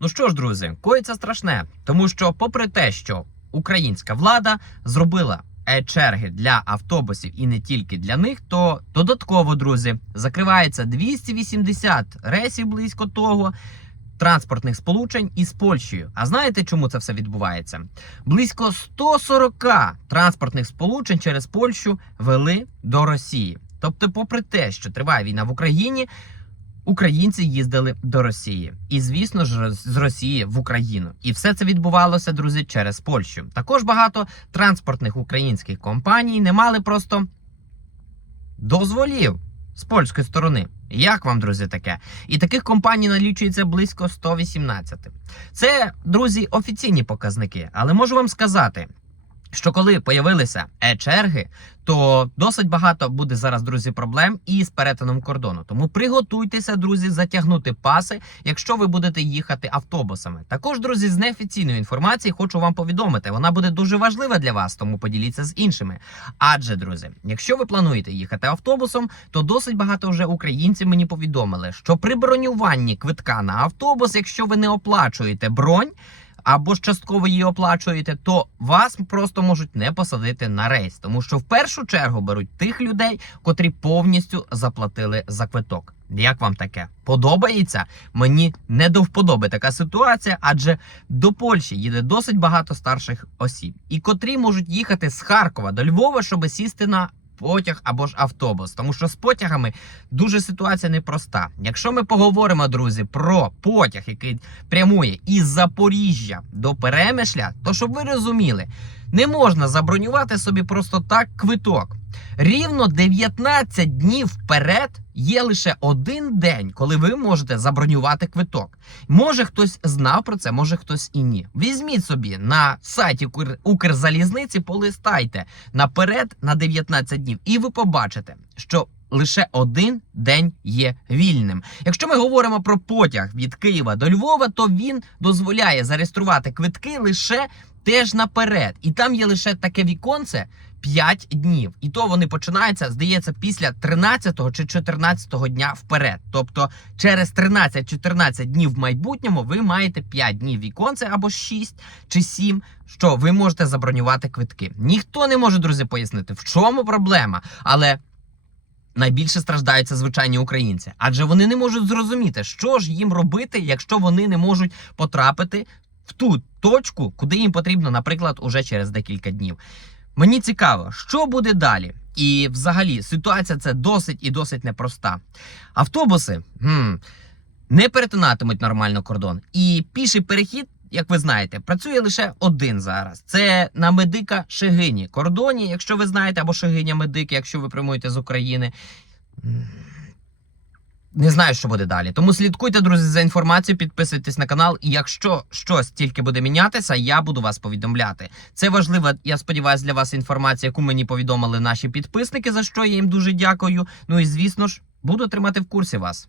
Ну що ж, друзі, коїться страшне, тому що, попри те, що українська влада зробила черги для автобусів і не тільки для них, то додатково, друзі, закривається 280 рейсів близько того. Транспортних сполучень із Польщею. А знаєте, чому це все відбувається? Близько 140 транспортних сполучень через Польщу вели до Росії. Тобто, попри те, що триває війна в Україні, українці їздили до Росії, і звісно ж з Росії в Україну. І все це відбувалося, друзі, через Польщу. Також багато транспортних українських компаній не мали просто дозволів з польської сторони. Як вам, друзі, таке? І таких компаній налічується близько 118. Це, друзі, офіційні показники, але можу вам сказати. Що коли появилися е-черги, то досить багато буде зараз, друзі, проблем із перетином кордону. Тому приготуйтеся, друзі, затягнути паси, якщо ви будете їхати автобусами. Також, друзі, з неофіційної інформації хочу вам повідомити. Вона буде дуже важлива для вас, тому поділіться з іншими. Адже, друзі, якщо ви плануєте їхати автобусом, то досить багато вже українців мені повідомили, що при бронюванні квитка на автобус, якщо ви не оплачуєте бронь. Або ж частково її оплачуєте, то вас просто можуть не посадити на рейс, тому що в першу чергу беруть тих людей, котрі повністю заплатили за квиток. Як вам таке подобається? Мені не до вподоби така ситуація, адже до Польщі їде досить багато старших осіб, і котрі можуть їхати з Харкова до Львова, щоб сісти на потяг або ж автобус, тому що з потягами дуже ситуація непроста. Якщо ми поговоримо, друзі, про потяг, який прямує із Запоріжжя до Перемишля, то щоб ви розуміли, не можна забронювати собі просто так квиток. Рівно 19 днів вперед є лише один день, коли ви можете забронювати квиток. Може хтось знав про це, може хтось і ні. Візьміть собі на сайті Укр- Укрзалізниці, полистайте наперед на 19 днів, і ви побачите, що лише один день є вільним. Якщо ми говоримо про потяг від Києва до Львова, то він дозволяє зареєструвати квитки лише теж наперед. І там є лише таке віконце 5 днів. І то вони починаються, здається, після 13 чи 14 дня вперед. Тобто через 13-14 днів в майбутньому ви маєте 5 днів віконце або 6 чи 7, що ви можете забронювати квитки. Ніхто не може, друзі, пояснити, в чому проблема, але. Найбільше страждають це звичайні українці, адже вони не можуть зрозуміти, що ж їм робити, якщо вони не можуть потрапити в ту точку, куди їм потрібно, наприклад, уже через декілька днів. Мені цікаво, що буде далі. І взагалі ситуація це досить і досить непроста. Автобуси хм, не перетинатимуть нормально кордон. І піший перехід, як ви знаєте, працює лише один зараз. Це на медика Шегині. Кордоні, якщо ви знаєте, або Шегиня медик, якщо ви прямуєте з України. Не знаю, що буде далі. Тому слідкуйте, друзі, за інформацією, підписуйтесь на канал. І якщо щось тільки буде мінятися, я буду вас повідомляти. Це важлива, я сподіваюся, для вас інформація, яку мені повідомили наші підписники, за що я їм дуже дякую. Ну і звісно ж, буду тримати в курсі вас.